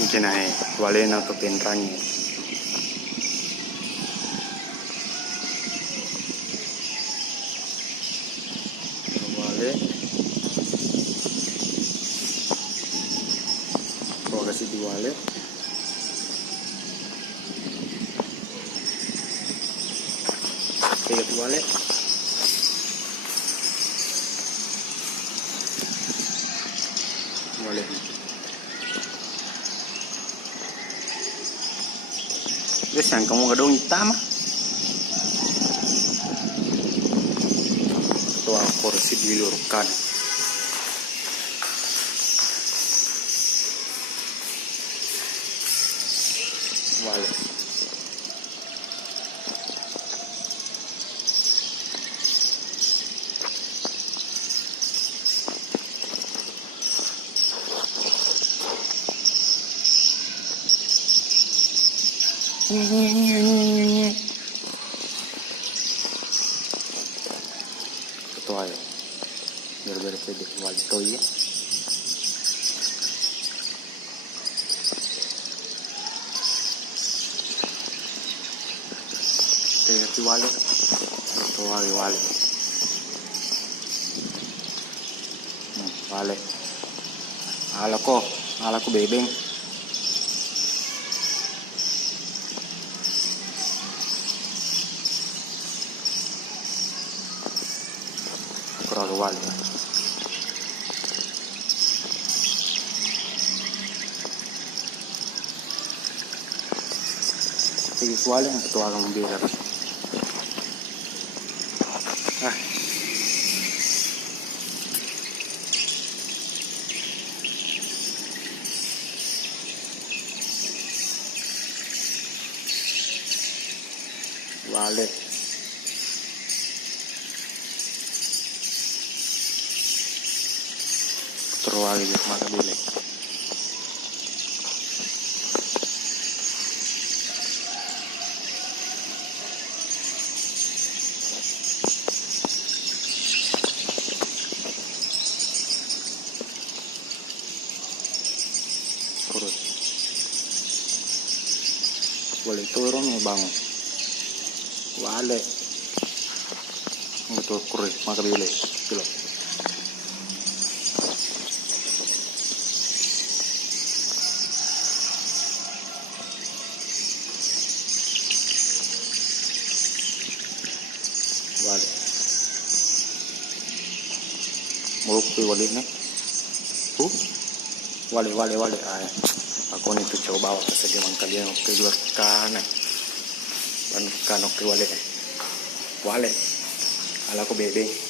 mungkin ay wala na to pinrangnya. Wala ko kasi diwale kaya diwale wala. Guys, yang kamu gadong hitam itu aku harus diluruskan. Wala. Ito ayo. Biar pwede walito ya. Kaya tiwali. Ito wali. Wali. Ala ko bebeng. Kurang wali. Sige wali ang ketua kang biar. Wali. Terwali di mata bilik. Kurus. Boleh turun nih bang. Wale. Betul kurus mata bilik. Kilo. Wale. Muluk tuh wali nih. Wale. Ay, ako nito coba bawa kasi di man kalian keluar kana. Ban kano ke wale. Ala ko bebe.